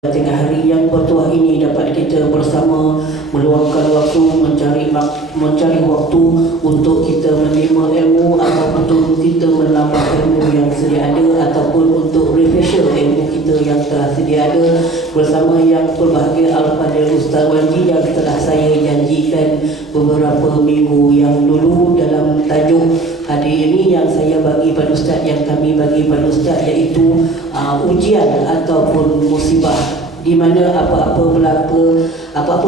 Tengah hari yang bertuah ini dapat kita bersama meluangkan waktu mencari waktu untuk kita menerima ilmu ataupun kita menambah ilmu yang sedia ada ataupun untuk refresher ilmu kita yang telah sedia ada bersama yang berbahagia Al-Fadhil Ustaz Wanji yang telah saya janjikan beberapa minggu yang dulu dalam tajuk hadir ini yang saya bagi pada Ustaz, yang kami bagi pada Ustaz, iaitu ujian ataupun musibah, di mana apa-apa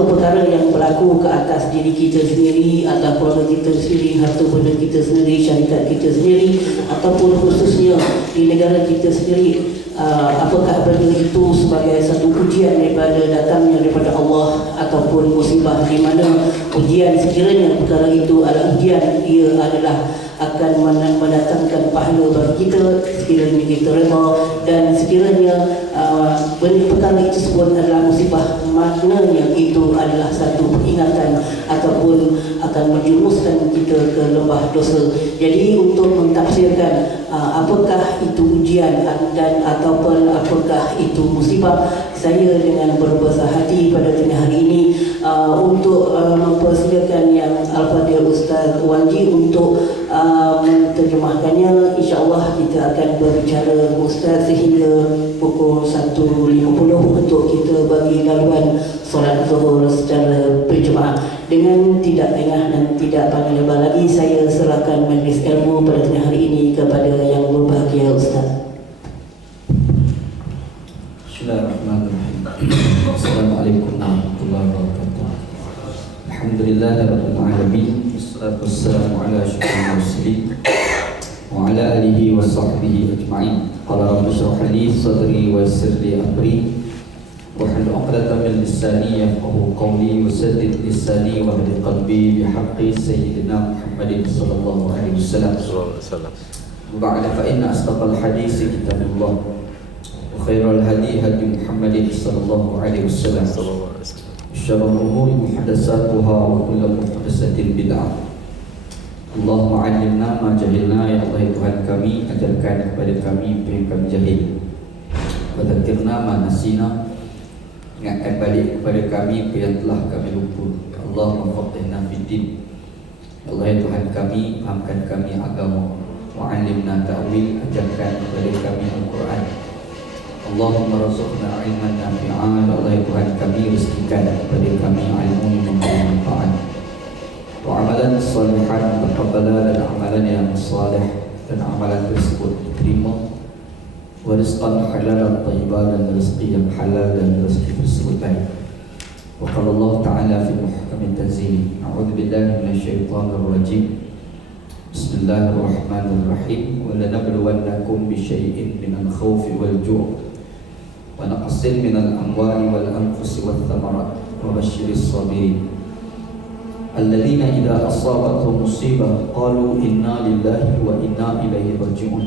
perkara yang berlaku ke atas diri kita sendiri atau keluarga kita sendiri, harta benda kita sendiri, syarikat kita sendiri ataupun khususnya di negara kita sendiri, apakah benda itu sebagai satu ujian datangnya daripada Allah ataupun musibah, di mana ujian sekiranya perkara itu adalah ujian, ia adalah akan mendatangkan pahala bagi kita sekiranya kita reda, dan sekiranya perkara itu sebut adalah musibah, maknanya itu adalah satu peringatan ataupun akan menjumuskan kita ke lembah dosa. Jadi untuk mentafsirkan apakah itu ujian dan ataupun apakah itu musibah, saya dengan berbesar hati pada tengah hari ini untuk mempersilakan yang Al-Fadhil Ustaz Wanji untuk menerjemahkannya. InsyaAllah kita akan berbicara Ustaz sehingga pukul 1.50 untuk kita bagi laluan solat zuhur secara berjemaah. Dengan tidak lengah dan tidak panjang lebar lagi, saya serahkan majlis ilmu pada tengah hari ini kepada yang berbahagia Ustaz. Bismillahirrahmanirrahim. Assalamualaikum warahmatullahi wabarakatuh. Alhamdulillahirabbil alamin. Wassalatu wassalamu ala asyrofil mursalin wa ala alihi wa sahbihi ajma'in. Qala rabbi shrah li sadri wa yassir li amri wahlul 'uqdatam min lisani yafqahu qawli wa saddid lisani wa hdi qalbi bihaqqi sayyidina Muhammadin sallallahu alaihi wasallam. Ba'da fa inna asdaqal hadits kitabullah wa khairal hadi hadi Muhammadin sallallahu alaihi wasallam. Syarrul umuri muhdatsatuha wa kullu muhdatsatin bid'ah. Allahumma 'allimna ma jahilna, ya Allah Tuhan kami, ajarkan kepada kami apa yang kami jahil. Wa dzakirna ma nasina, ingatkan balik kepada kami apa yang telah kami lupa. Allahumma faqihna fid din, ya Allah Tuhan kami, fahamkan kami agama. Wa 'allimna ta'wil, ajarkan kepada kami Al-Quran. Allahumma razuqna ilman nafi'an, ya Allah Tuhan kami, rezekikan kepada kami ilmu yang memberi manfaat. Wa amalan salihan taqabbala, dan amalan yang saleh dan amalan tersebut diterima. Wa rizqan halalan thayyiban, dan rezeki yang halal dan rezeki tersebut baik. Wa qala Allah Ta'ala fi muhkamit tanzili, a'udzu billahi minasyaitonir rajim. Bismillahirrahmanirrahim. Wa lanabluwannakum bisyai'in minal khawfi wal ju' wa naqsin minal amwali wal anfusi wath thamarat wa basyiris sabirin alladzina idza asabatuhum musibah qalu inna lillahi wa inna ilaihi raji'un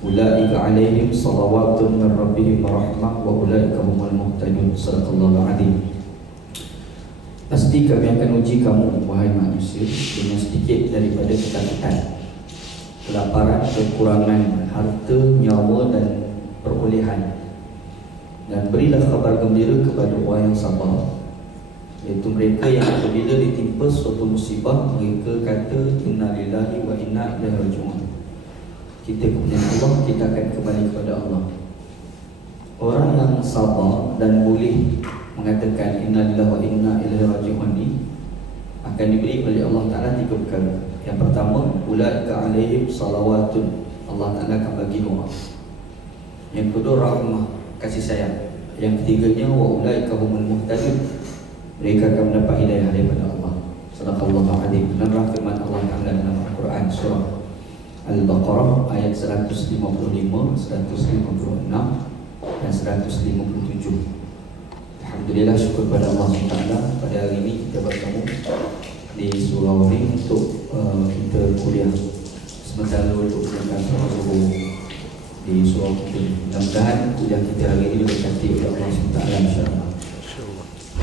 ulaika 'alaihim shalawatun min rabbihim wa rahmah wa ulaika humul muhtadun. Shadaqallahu adzim. Pasti kami akan uji kamu wahai manusia dengan sedikit daripada ketakutan, kelaparan, kekurangan harta, nyawa dan perolehan, dan berilah kabar gembira kepada orang yang sabar, iaitu mereka yang apabila ditimpa suatu musibah mereka kata inna lillahi wa inna ilaihi raji'un, kita kepada Allah, kita akan kembali kepada Allah. Orang yang sabar dan boleh mengatakan inna lillahi wa inna ilaihi raji'un ini akan diberi oleh Allah Ta'ala 3 perkara. Yang pertama, ulaika 'alaihim salawatun, Allah Ta'ala akan bagi doa. Yang kedua, rahmah, kasih sayang. Yang ketiganya, wa ulaika humul muhtadun, mereka akan mendapat hidayah daripada Allah. Shadaqallahu adzim. Dan firman Allah Ta'ala dalam Al-Quran surah Al-Baqarah ayat 155, 156 dan 157. Alhamdulillah, syukur kepada Allah SWT. Pada hari ini kita bertemu di surau ini untuk kita kuliah sementara untuk menjalankan surau zuhur di surau kita. Mudah-mudahan kuliah kita hari ini diberkati oleh Allah SWT, insyaAllah.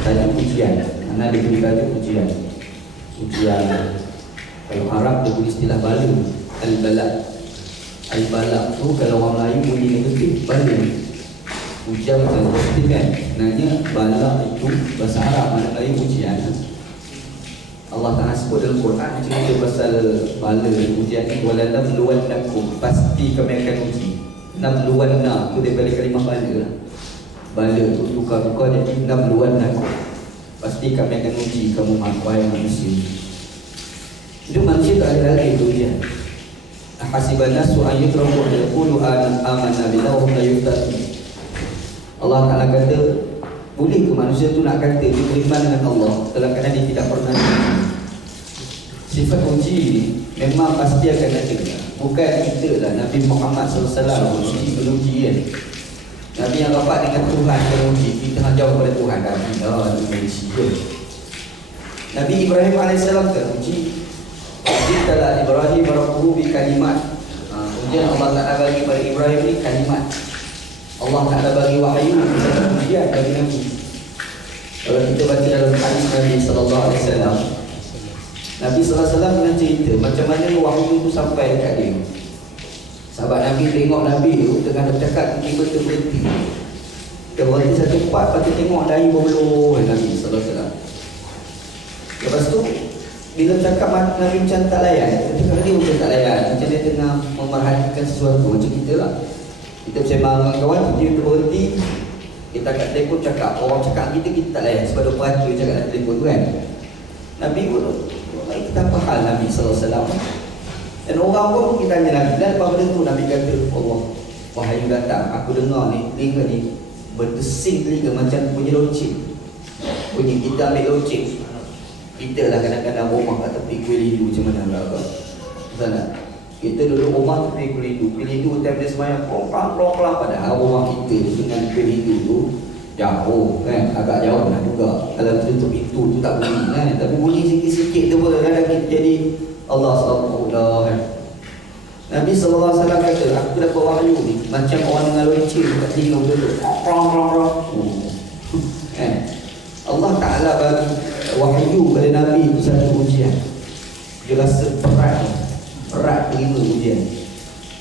Tadi ujian, karena diberi tadi ujian. Kalau Arab dia punya istilah balu, al-bala. Al-bala tu kalau orang Melayu bunyi negatif, balu. Ujian macam positif kan. Sebenarnya bala itu bahasa Arab, mana kali ujian. Allah Ta'ala sebut dalam Quran cerita pasal bala ujian ni, wala nabluwannakum, pasti kami akan uji. Nabluwanna itu daripada kalimah bala lah. Bala itu tukar-tukar jadi nabluwannakum, pasti kami akan uji kamu wahai manusia. Itu manusia tak ada lagi itu ujian. Hasiban nasu an yutraku an yaqulu amanna billahi wa hum la yuftanun. Allah Ta'ala kata, boleh ke manusia tu nak kata dia beriman dengan Allah dalam keadaan dia tidak pernah diuji? Sifat uji ni memang pasti akan ada. Bukan kita lah, Nabi Muhammad SAW uji kan. Nabi yang rapat dengan Tuhan kena uji, kita nak jauh pada Tuhan kan. Uji ke. Nabi Ibrahim AS kan uji. Jikalah Ibrahim rabbuhu bi kalimat. Ujian Allah Ta'ala bagi pada Ibrahim ni kalimat. Allah Ta'ala bagi wahyu ujian bagi Nabi. Kalau kita baca dalam hadis Nabi SAW, Nabi SAW pernah cerita macam mana wahyu itu sampai dekat dia. Sahabat Nabi tengok Nabi tu tengah bercakap, tiba-tiba berhenti. Dia berhenti satu tempat, lepas tu tengok dahi berbelur Nabi SAW. Lepas tu bila cakap Nabi macam tak layan, cakap dia macam tak layan, macam dia tengah memerhatikan sesuatu, macam kita lah. Kita bersama dengan kawan, dia berhenti, kita kat telefon cakap, orang cakap kita tak layan sebab dia perhati cakap dalam telefon tu kan. Nabi pun, kita apa hal Nabi SAW? Dan orang pun kita tanya Nabi, dan lepas benda tu Nabi kata, Allah, wahyu datang, aku dengar ni, telinga ni berdesing telinga macam bunyi loceng. Bunyi kita ambil loceng. Kita lah kadang-kadang rumah kat tepi kuil hidu macam mana lah. Sana kita duduk rumah tepi kuil hidu time dia semayang pelan-pelan padahal rumah kita dengan kuil hidu tu jauh kan, agak jauh lah juga. Kalau tutup pintu tu tak bunyi kan, tapi bunyi sikit-sikit tu pun kadang-kadang kita jadi Allah SWT kan. Nabi SAW kata, aku dapat wahyu ni macam orang dengar lonceng kat telinga betul kan. Allah Ta'ala bagi wahyu pada Nabi itu satu ujian. Dia rasa berat terima ujian.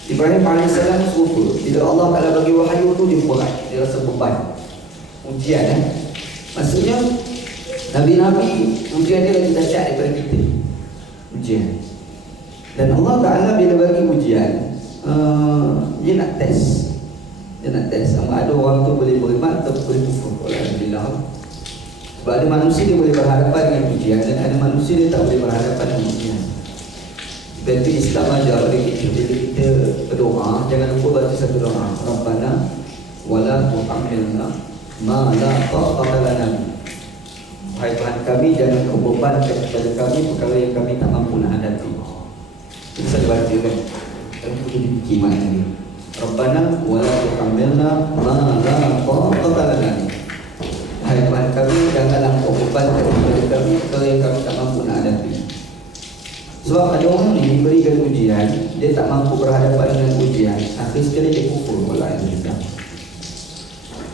Ibrahim AS serupa. Bila Allah Ta'ala bagi wahyu tu dia berat, dia rasa beban ujian kan. Maksudnya Nabi-Nabi ujian dia lagi dahsyat daripada kita. Ujian. Dan Allah Ta'ala bila bagi ujian, dia nak test. Dia nak test sama ada orang tu boleh beriman atau boleh kufur. Alhamdulillah. Sebab ada manusia dia boleh berhadapan dengan ujian, dan ada manusia dia tak boleh berhadapan dengan ujian. Sebab itu Islam ajar pada kita, bila kita berdoa, jangan lupa baca satu doa, Rabbana wala tuhammilna ma la taqata lana. Wahai Tuhan kami, jangan kau bebankan kepada kami perkara yang kami tak mampu nak hadapi. Itu saya baca kan, tapi perlu dipikir makna dia. Rabbana wala tuhammilna ma la taqata lana. Hai Tuhan kami, janganlah kau bebankan kepada kami perkara yang kami tak mampu nak hadapi. Sebab ada orang ni diberikan ujian, dia tak mampu berhadapan dengan ujian, akhir sekali dia kufur. Wala'ilhamdulillah.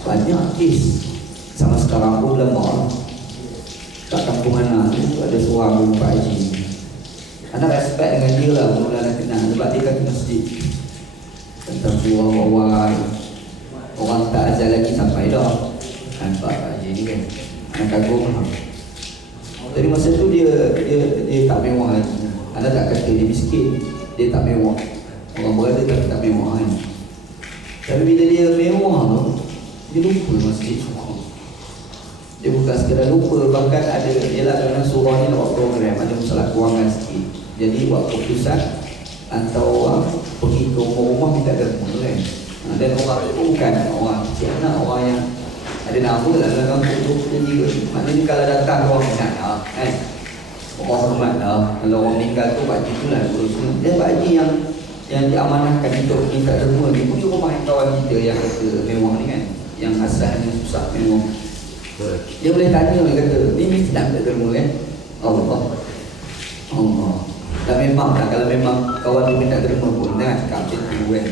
Banyak kes sama sekarang pun lemah. Kat kampung mana tu ada seorang Pak Haji. Anak respect dengan dia lah, mula-mula kenal sebab dia kata masjid tentang surah awal. Orang tak azal lagi sampai dah. Nampak Pak Haji ni kan, anak kagum lah. Dari masa tu dia tak mewah lagi. Anda tak kata dia miskin, dia tak mewah. Orang berada tapi tak mewah kan. Tapi bila dia mewah tu, dia lupa masjid semua. Dia bukan sekadar lupa, bahkan ada, ialah dalam surah ni buat program, ada masalah kewangan sikit. Jadi buat keputusan hantar orang pergi ke rumah-rumah minta derma kan. Dan orang tu bukan orang kecil, anak orang yang ada nama lah dalam kampung tu. Jadi maknanya kalau datang orang ingat lah kan, orang hormat lah. Kalau orang meninggal tu Pak Haji tu lah semua. Dia Pak Haji yang diamanahkan untuk minta derma. Dia pergi rumah kawan kita yang kata mewah ni kan, yang asalnya susah mewah. Dia boleh tanya, dia kata, ni mesti nak minta derma kan. Allah dan memang lah, kalau memang kawan tu minta derma pun jangan cakap macam tu kan.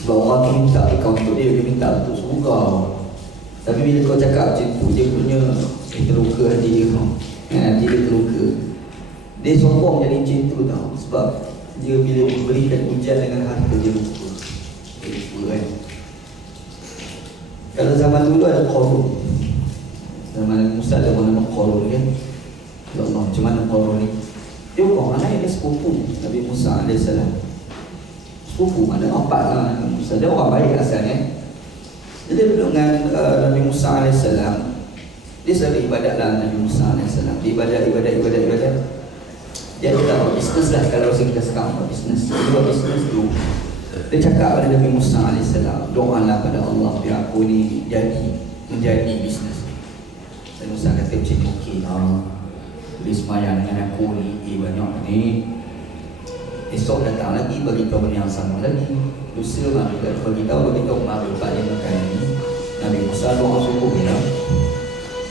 Sebab orang tu minta kau untuk dia minta untuk surau. Tapi bila kau cakap macam tu, dia punya terluka hati dia tau. Hati dia terluka. Dia sombong jadi macam tu tau. Sebab dia bila diberikan ujian dengan harta, dia lupa. Dia lupa kan. Kalau zaman dulu ada Qarun. Zaman Nabi Musa ada nama Qarun kan. Ya Allah, macam mana Qarun ni? Dia bukan anak, dia sepupu Nabi Musa AS. Sepupu, ada empat lah Nabi Musa. Dia orang baik asalnya. Jadi dengan Nabi Musa AS, dia selalu ibadatlah Nabi Musa AS. Dia ibadat. Dia dah bisnes lah. Kalau kita sekarang buat bisnes, dia buat bisnes dulu. Dia cakap pada Nabi Musa AS, doalah pada Allah biar aku ni menjadi bisnes. Nabi Musa kata macam ni, okey lah, boleh semayang dengan aku ni banyak ni. Esok datang lagi beritahu benda yang sama lagi. Lusa lah beritahu malu balik makan ni. Nabi Musa doa subuh ni lah.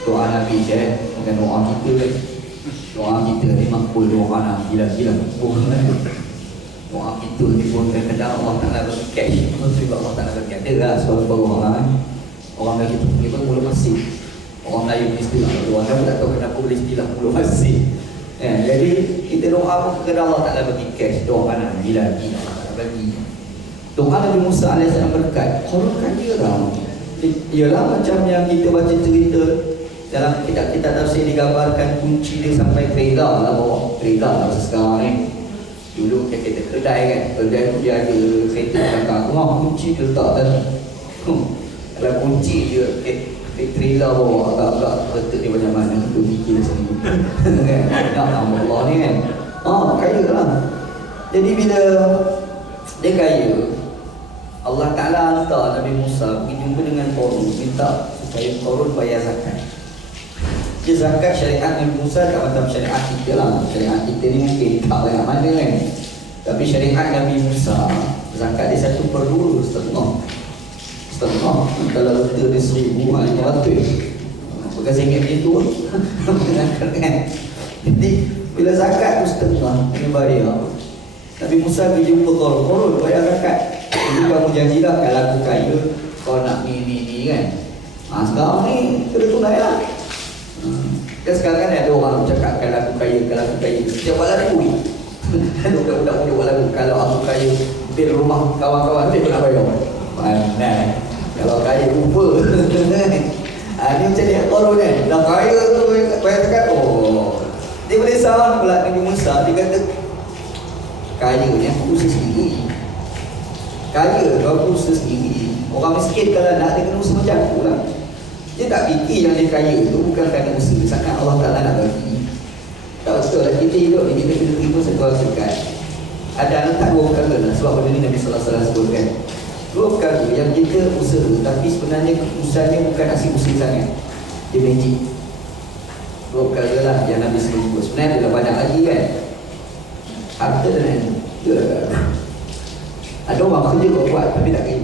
Doa Nabi je, bukan doa kita kan. Doa kita ni makbul, doa nak gila-gila doa kita ni pun kadang-kadang Allah Ta'ala bagi cash. Sebab Allah Ta'ala bagi ada lah suara bawah lah. Orang lagi tu pergi mula masih. Orang Melayu ni istilah, orang Melayu tak tahu kenapa boleh istilah mula masih. Jadi kita doa pun kadang Allah Ta'ala bagi cash. Doa nak gila-gila Allah Ta'ala bagi. Doa Nabi Musa AS berkat. Kalau kan dia lah, ialah macam yang kita baca cerita dalam kitab-kitab tafsir, digambarkan kunci dia sampai trailer lah, bawa trailer lah sekarang ni. Dulu kita kedai kan, kedai tu dia ada kereta belakang, kunci dia letak tadi. Kalau kunci dia trailer bawa agak-agak kereta dia macam mana, tu fikir sendiri kan, Allah ni kan, kaya lah. Jadi bila dia kaya, Allah Ta'ala hantar Nabi Musa pergi jumpa dengan Qarun, minta supaya Qarun bayar zakat. Dia zakat syariat Nabi Musa tak macam syariat kita lah. Syariat kita ni mungkin tak banyak mana kan. Tapi syariat Nabi Musa, zakat dia 1/2, setengah. Kalau betul dia 1,500, bukan RM1 itu kan. Jadi bila zakat tu setengah kena bayar. Nabi Musa pergi jumpa Qarun, bayar zakat. Jadi kamu janjilah kalau aku kaya, kau nak ni kan. Sekarang ni kena tunai lah. Kan sekarang kan ada orang cakap kalau aku kaya setiap malam duit. Ada budak-budak punya buat lagu, kalau aku kaya bil rumah kawan-kawan dia nak bayar. Mana kalau kaya lupa. Ni macam ni Qarun kan, dah kaya tu bayar zakat. Dia boleh salah pula Nabi Musa. Dia kata kaya ni aku usaha sendiri. Kaya kalau aku usaha sendiri. Orang miskin kalau nak, dia kena usaha macam aku lah. Dia tak fikir yang dia kaya tu bukan kerana usaha, sangat Allah Ta'ala nak bagi. Tak betul lah, kita hidup ni kita kena terima segala zakat. Ada letak dua perkara lah, sebab benda ni Nabi Sallallahu Alaihi Wasallam sebutkan. Dua perkara yang kita usaha, tapi sebenarnya usahanya bukan asyik usaha sangat, dia magic. Dua perkara lah yang Nabi sebut. Sebenarnya dia dah banyak lagi kan. Harta dan ilmu. Ada orang kerja kuat tapi tak kaya.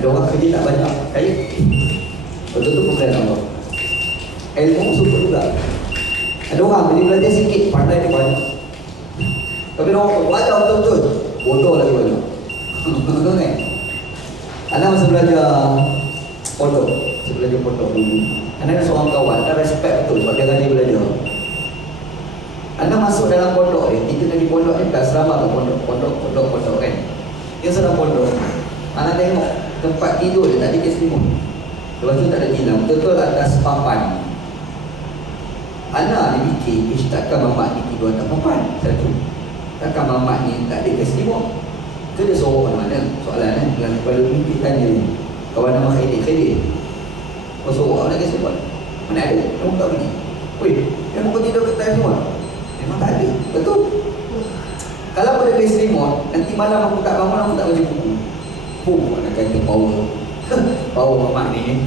Ada orang kerja tak banyak, kaya. Betul-betul bukan Allah. Ilmu super juga. Ada orang dia belajar sikit, pandai dia banyak. Tapi orang belajar betul-betul, bodoh lagi banyak. Betul kan? Anak masa belajar pondok, dulu. Anak ada seorang kawan, ada respect betul sebab dia rajin belajar. Anak masuk dalam pondok ni, kita di pondok ni tak serama ke pondok kan. Dia sedang pondok. Anak tengok tempat tidur dia tak ada keselimut. Lepas tu tak ada tilam, betul-betul atas papan. Anak ni fikir, takkan mamak ni tidur atas papan. Satu, takkan mamak ni tak ada keselimut. Itu dia suruh mana soalan kan. Dengan kepala mimpi tanya kawan nama Khadir, kau suruh orang nak keselimut? Mana ada? Kamu tak pergi. Weh, yang kau tidur ke atas semua? Memang tak ada, betul? Kalau aku ada keselimut, nanti malam aku tak bangun, aku tak baca buku. Mana kata power power mamak ni.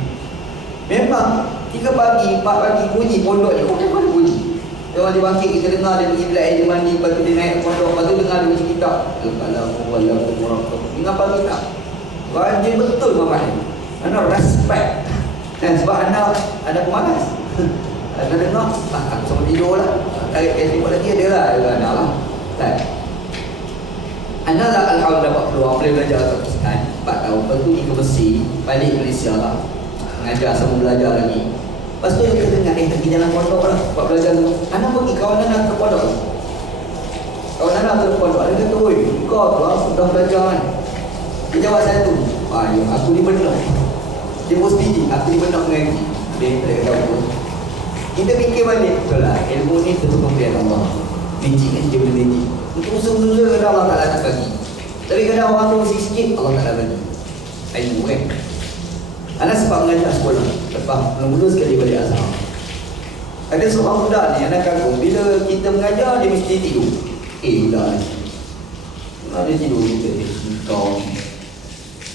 Memang 3 pagi, 4 pagi bunyi pondok ni. Kau mana bunyi? Dia orang dia bangkit, kita dengar dia pergi bilik dia mandi, lepas tu dia naik pondok, lepas tu dengar dia baca kitab. Dengar pagi tak? Rajin betul mamak ni. Anak respect. Dan sebab anak pemalas. Anak dengar, aku sama tidur lah. Tarik keselimut lagi ada lah. Anak lah. Kan? Anak lah Alhamdulillah dapat keluar, boleh belajar Pakistan 4 tahun. Lepas tu pergi ke Mesir, balik Malaysia lah, mengajar sama belajar lagi. Lepas tu dia kata dengan pergi jalan pondok lah, buat belajar dulu. Anak pergi, kawan anak ke pondok. Kawan anak ke pondok. Dia kata, oi, kau tu lah sudah belajar kan. Dia jawab satu, aku ni benar. Dia positif, aku ni benar mengaji. Dia tak ada kata apa. Kita fikir balik, betul lah, ilmu ni betul pemberian Allah. Biji kan dia boleh biji. Untuk usaha-usaha kadang Allah Ta'ala tak bagi. Tapi kadang orang tu sikit-sikit Allah Ta'ala bagi. Ilmu kan. Anak sebab mengajar sekolah. Lepas mula-mula sekali balik asal. Ada seorang budak ni, anak kagum. Bila kita mengajar, dia mesti tidur. Budak ni. Dia tidur juga. Kau.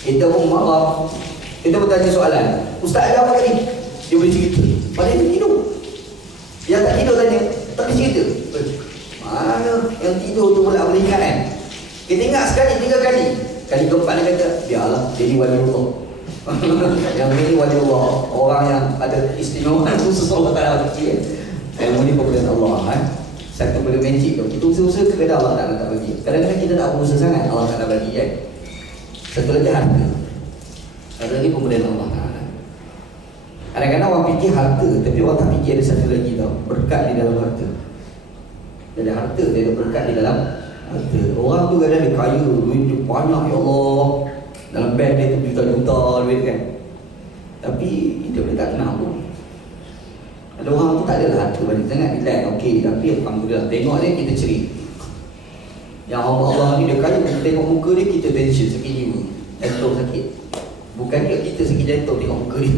Kita pun marah. Kita bertanya soalan. Ustaz ajar apa tadi? Dia boleh cerita. Padahal dia tidur. Yang tak tidur tanya. Tak boleh cerita. Mana yang tidur tu pula boleh ingat kan? Kita ingat sekali, 3 kali. Kali keempat dia kata, biarlah, dia ni wali Allah. Yang ini wali Allah. Orang yang ada istimewa khusus Allah Ta'ala kecil. Ilmu ni pemberian Allah kan? Satu benda magic tu. Kita usaha-usaha kadang Allah Ta'ala tak bagi. Kadang-kadang kita tak berusaha sangat Allah Ta'ala bagi kan? Satu lagi harta. Satu lagi pemberian Allah Ta'ala. Kadang-kadang orang fikir harta, tapi orang tak fikir ada satu lagi tau. Berkat di dalam harta. Dia ada harta, dia ada berkat di dalam harta. Orang tu kadang dia kaya, duit dia banyak ya Allah. Dalam bank dia tu juta-juta duit kan. Tapi kita boleh tak kenal pun. Ada orang tu tak adalah harta banyak sangat. Dia like, okey, tapi alhamdulillah. Tengok dia kita cerit. Yang Allah ni dia kaya, kita tengok muka dia, kita tension sakit jiwa. Jantung sakit. Bukan dia kita sakit jantung tengok muka dia.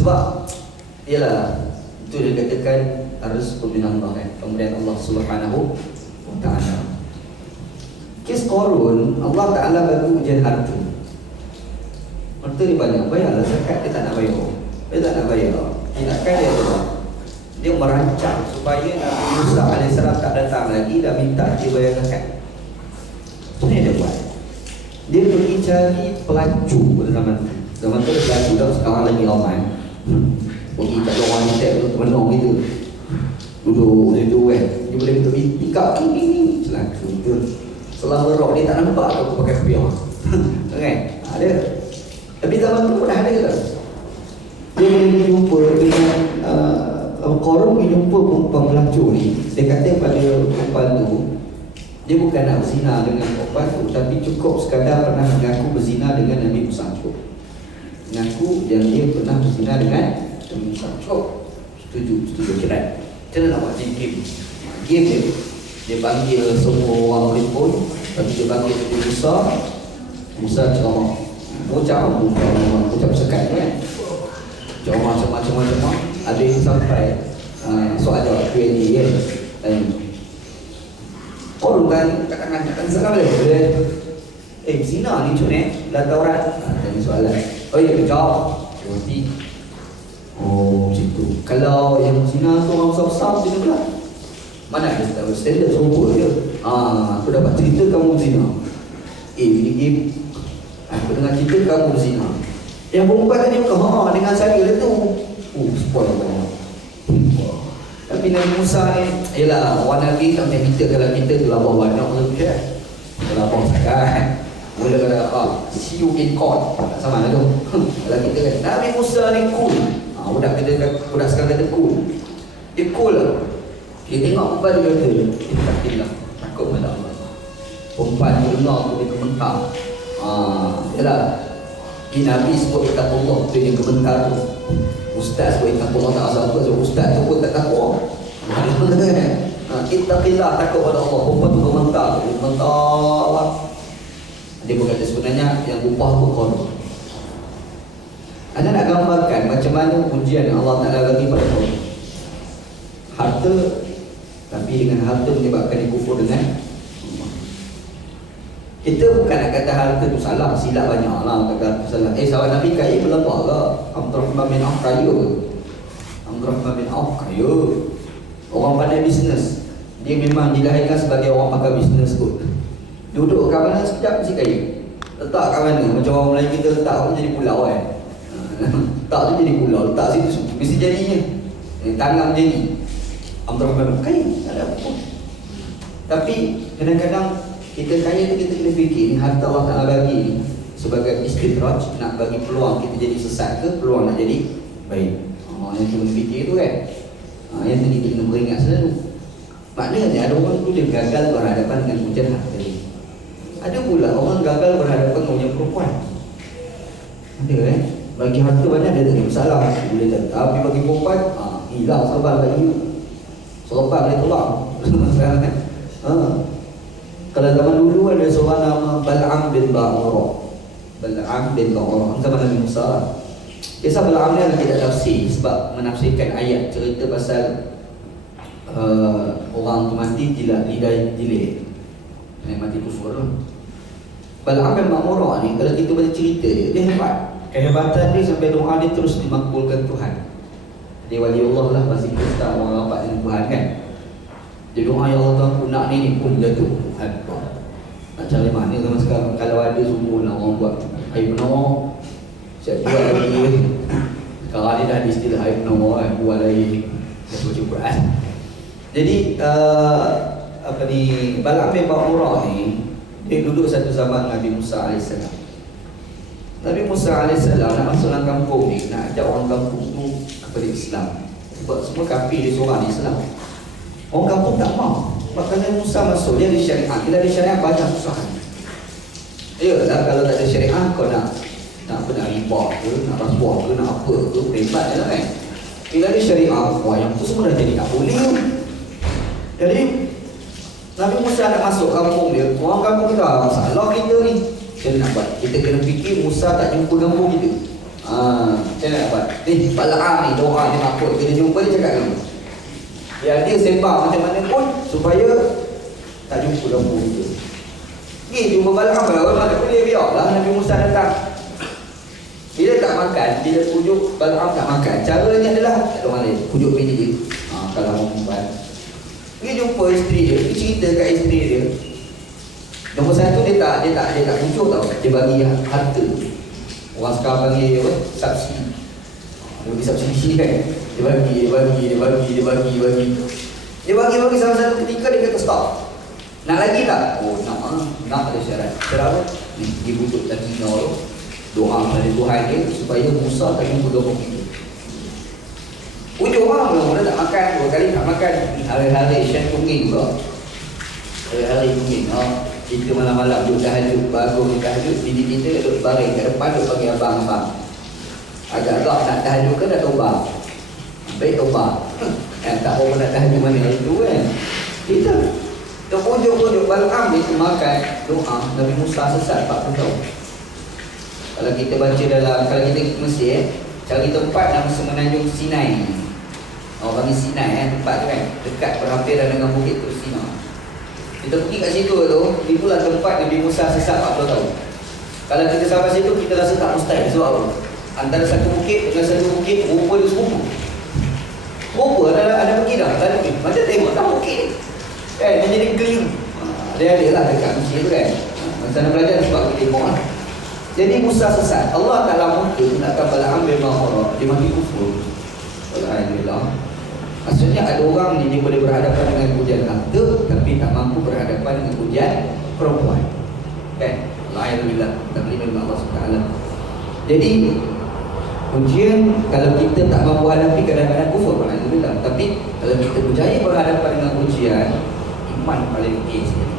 Sebab ialah itu dia katakan harus pemberian Allah kan, pemberian Allah Subhanahu wa Ta'ala. Kes Qarun, Allah Ta'ala bagi ujian harta. Harta dia banyak, bayarlah zakat, dia tak nak bayar. Dia tak nak bayar. Tindakan dia adalah dia merancang supaya Nabi Musa AS tak datang lagi dan minta dia bayar zakat. Apa yang dia buat? Dia pergi cari pelacu pada zaman tu. Zaman tu ada pelacu dah, sekarang lagi ramai. Pergi kat orang wanita tu, menong gitu. Duduk situ kan. Dia boleh minta pick-up ni. Celaka betul. Selama rock dia tak nampak aku pakai kopiah. Kan? Ada. Tapi zaman tu pun dah ada ke? Dia boleh jumpa dengan Qarun pergi jumpa perempuan pelacur ni. Dia kata pada perempuan tu, dia bukan nak berzina dengan perempuan tu, tapi cukup sekadar pernah mengaku berzina dengan Nabi Musa. Mengaku yang dia pernah berzina dengan Nabi Musa. Setuju cerai. Macam mana nak buat game? Game dia panggil semua orang telefon. Lepas dia panggil Nabi Musa. Musa ceramah. Bocah sekat kan? Ceramah macam-macam. Ada yang sampai soal jawab Q&A kan? Qarun kan kat tangan sekarang dia. Zina ni macam ni dah Taurat. Tanya soalan. Oh ya, jawab. Berarti macam tu. Kalau yang zina tu orang besar-besar macam tu pula. Mana ada standard serupa je. Aku dapat cerita kamu zina. Ini game. Aku dengar cerita kamu zina. Yang perempuan tadi bukan dengan saya dia tu. Spoil banyak. Tapi Nabi Musa ni, yelah orang Nabi tak macam kita. Kalau kita tu labah banyak tu je. Labah sangat. Mula kata, see you in court. Tak sama lah tu. Kalau kita kata, Nabi Musa ni cool. Budak sekarang kata cool. Dia cool lah. Dia tengok perempuan dia kata, dia takutlah. Takut pada Allah. Perempuan dia dengar tu dia gementar. Yelah. Nabi sebut ikat Allah tu yang gementar tu. Ustaz sebut ikat Allah tak asal apa. Ustaz tu pun tak takut. Ittaqillah, takut pada Allah. Perempuan tu gementar. Gementar. Dia berkata sebenarnya yang upah tu Qarun. Anda nak gambarkan macam mana ujian yang Allah Ta'ala bagi pada Qarun. Harta, tapi dengan harta menyebabkan dia kufur dengan Allah. Kita bukan nak kata harta tu salah, silap banyak lah kata harta salah. Sahabat Nabi kaya berlembak ke? Abdurrahman bin Auf kaya ke? Abdurrahman bin Auf kaya. Orang pandai bisnes. Dia memang dilahirkan sebagai orang pakar bisnes kot. Duduk kat mana sekejap mesti kaya. Letak kat mana? Macam orang Melayu kita letak pun jadi pulau kan. Letak tu jadi pulau, letak situ mesti jadinya. Tangan jadi. Abdurrahman kaya, tak ada apa pun. Tapi kadang-kadang kita kaya tu kita kena fikir ni harta Allah Ta'ala bagi ni sebagai istidraj, nak bagi peluang kita jadi sesat ke peluang nak jadi baik. Yang kita kena fikir tu kan. Yang tadi kita kena beringat selalu. Maknanya ada orang tu dia gagal berhadapan dengan hujan harta ni. Ada pula orang gagal berhadapan dengan ujian perempuan. Ada Bagi harta banyak dia tak ada masalah, boleh tak. Tapi bagi perempuan, hilang serban kat dia. Serban dia tolak. Sekarang kan. Kalau zaman dulu ada seorang nama Bal'am bin Ba'urah. Bal'am bin Ba'urah, zaman Nabi Musa. Kisah Bal'am ni ada tidak tafsir sebab menafsirkan ayat cerita pasal orang tu mati lidah jilid, mati kufur. Bal'am bin Ba'urah ni kalau kita baca cerita dia hebat. Kehebatan dia sampai doa dia terus dimakbulkan Tuhan. Dia wali Allah lah, masih kita orang rapat dengan Tuhan kan. Dia doa, ya Allah Tuhan, aku nak ni pun jatuh. Nak cari mana zaman sekarang? Kalau ada semua nak orang buat air menawar, siap buat lagi. Sekarang ni dah ada istilah air menawar kan, buat lagi. Saya baca Quran. Jadi Bal'am bin Ba'urah ni dia duduk satu zaman Nabi Musa AS. Nabi Musa AS nak masuk dalam kampung ni, nak ajak orang kampung tu kepada Islam. Sebab semua kafir dia seorang Islam. Orang kampung tak mau. Maka Nabi Musa masuk, dia ada syariat. Bila ada syariat banyak susah. Yalah, kalau tak ada syariat kau nak riba ke, nak rasuah ke, nak apa ke, hebat je lah kan. Bila ada syariat, wah yang tu semua dah jadi tak boleh. Jadi Nabi Musa nak masuk kampung dia, orang kampung kita, masalah kita ni. Macam nak buat? Kita kena fikir Musa tak jumpa kampung kita. Macam nak buat? Bal'am ni doa dia makut, kita jumpa dia cakap dulu. Biar dia sembang macam mana pun supaya tak jumpa kampung kita. Jumpa Bal'am lah, orang tak boleh, biarlah Nabi Musa datang. Bila tak makan, bila pujuk Bal'am tak makan, caranya adalah tak ada orang lain, pujuk bini dia. Kalau orang perempuan dia jumpa isteri dia, dia cerita kat isteri dia. Nombor satu, dia tak pujuk tau, dia bagi harta. Orang sekarang panggil apa? Subsidi. Dia bagi subsidi kan. Dia bagi salah satu ketika dia kata stop. Nak lagi tak? Oh nak ada syarat. Syarat apa? Dia butuh lagi doa pada Tuhan dia supaya Musa tak jumpa kampung kita. Ujung orang mula-mula tak makan, 2 kali tak makan. Hari-hari Syekh Tunging pula. Hari-hari Tunging. Kita malam-malam duduk tahajud, bangun tahajud, bini kita duduk baring kat depan, duduk bagi abang-abang. Agak-agak nak tahajud ke nak tombak? Baik tombak. Tak tahu nak tahajud mana hari tu kan. Kita terpujuk-pujuk Bal'am dia makan doa Nabi Musa sesat 40 tahun. Kalau kita baca dalam, kalau kita ke Mesir, cari tempat nama semenanjung Sinai. Orang panggil Sinai tempat tu kan, dekat berhampiran dengan bukit tu Sinai. Kita pergi kat situ tu, itulah tempat Nabi Musa sesat 40 tahun. Kalau kita sampai situ, kita rasa tak mustahil. Sebab apa? Antara satu bukit dengan satu bukit, rupa dia serupa. Rupa ada pergi dah, tak ada pergi. Macam tengok tak bukit kan, dia jadi keliru. Dia ada lah dekat Mesir tu kan. Masa nak belajar sebab kita tengok lah. Jadi Musa sesat. Allah Ta'ala mungkin nakkan Bal'am bin Ba'urah, dia mati kufur. Alhamdulillah. Maksudnya ada orang ni dia boleh berhadapan dengan ujian harta, tapi tak mampu berhadapan dengan ujian perempuan. Kan? Alhamdulillah. Tak boleh dengan Allah SWT. Jadi ujian, kalau kita tak mampu hadapi, kadang-kadang kufur. Alhamdulillah. Tapi kalau kita berjaya berhadapan dengan ujian, iman paling tinggi sekali.